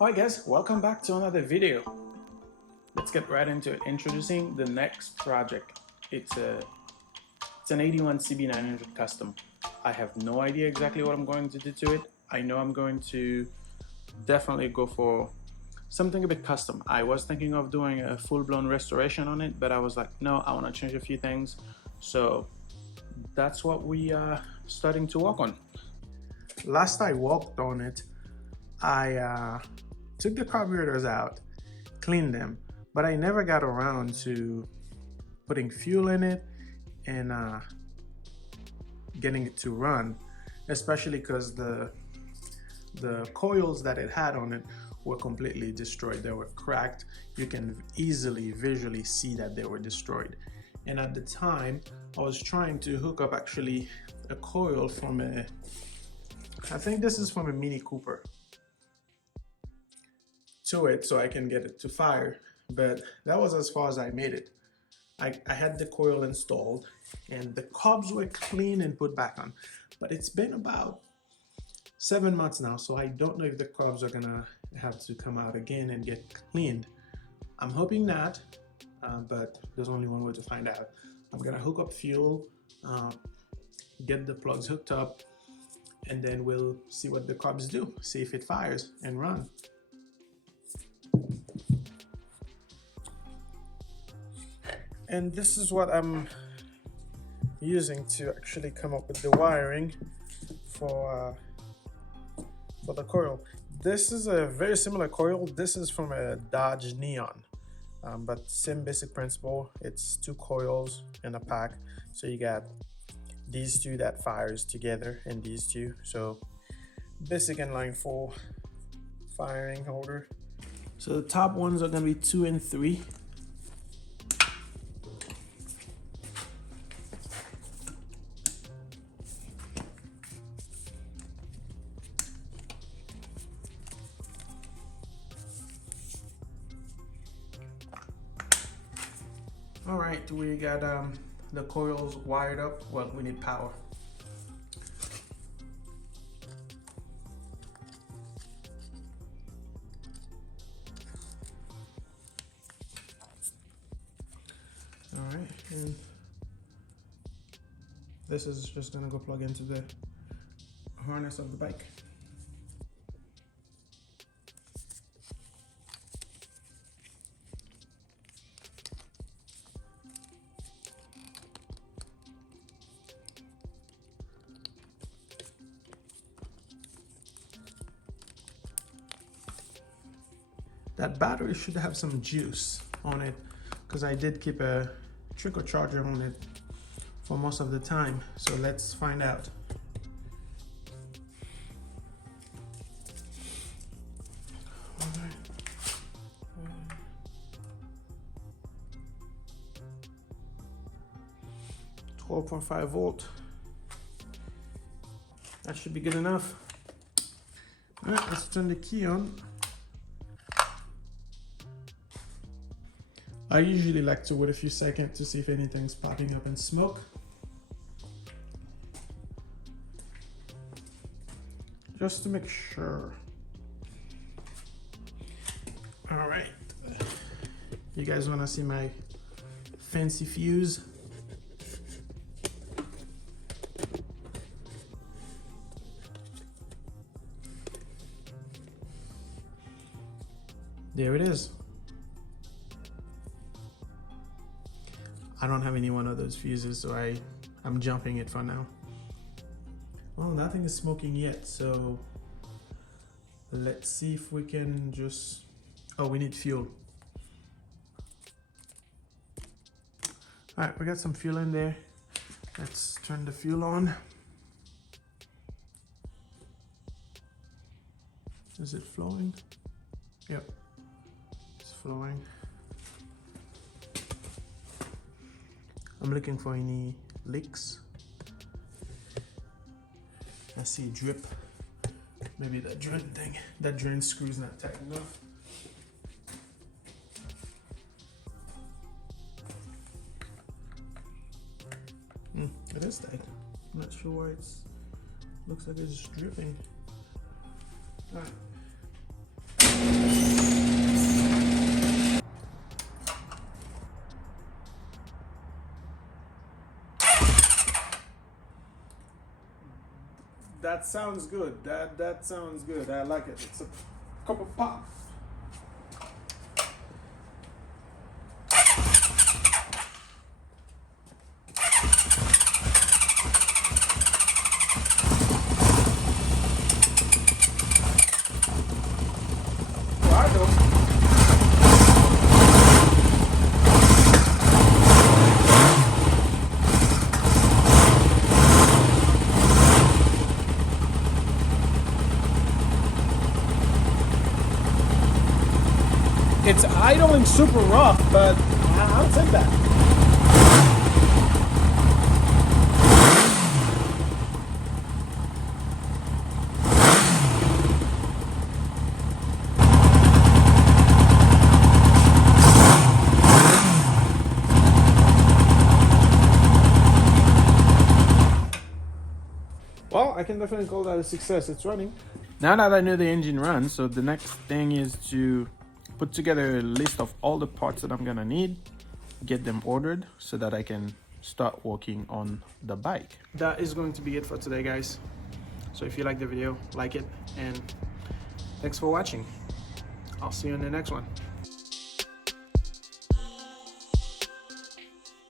Alright guys, welcome back to another video. Let's get right into it. Introducing the next project. It's an 81 CB900 custom. I have no idea exactly what I'm going to do to it. I know I'm going to definitely go for something a bit custom. I was thinking of doing a full-blown restoration on it, but I was like, no, I want to change a few things. So that's what we are starting to work on. Last I worked on it, I took the carburetors out, cleaned them, but I never got around to putting fuel in it and getting it to run, especially because the coils that it had on it were completely destroyed. They were cracked. You can easily visually see that they were destroyed. And at the time, I was trying to hook up actually a coil from I think this is from a Mini Cooper, to it so I can get it to fire, but that was as far as I made it. I had the coil installed and the cobs were clean and put back on, but it's been about 7 months now, so I don't know if the cobs are gonna have to come out again and get cleaned. I'm hoping not, but there's only one way to find out. I'm gonna hook up fuel, get the plugs hooked up, and then we'll see what the cobs do, see if it fires and run. And this is what I'm using to actually come up with the wiring for the coil. This is a very similar coil. This is from a Dodge Neon, but same basic principle. It's 2 coils in a pack. So you got these 2 that fires together and these 2. So basic inline 4 firing holder. So the top ones are gonna be 2 and 3. All right, we got the coils wired up. Well, we need power. All right, and this is just gonna go plug into the harness of the bike. That battery should have some juice on it because I did keep a trickle charger on it for most of the time. So let's find out. All right. 12.5 volt. That should be good enough. All right, let's turn the key on. I usually like to wait a few seconds to see if anything's popping up in smoke. Just to make sure. All right. You guys wanna see my fancy fuse? There it is. I don't have any one of those fuses, so I'm jumping it for now. Well, nothing is smoking yet, so let's see if we can just... Oh, we need fuel. All right, we got some fuel in there. Let's turn the fuel on. Is it flowing? Yep, it's flowing. I'm looking for any leaks. I see drip. Maybe that drain screw's not tight enough. It is tight. I'm not sure why looks like it's dripping. All right. that sounds good. That sounds good. I like it. It's a cup of pop. It's idling super rough, but I'll take that. Well, I can definitely call that a success. It's running. Now that I know the engine runs, so the next thing is to put together a list of all the parts that I'm gonna need, get them ordered so that I can start working on the bike. That is going to be it for today, guys. So if you like the video, like it, and thanks for watching. I'll see you in the next one.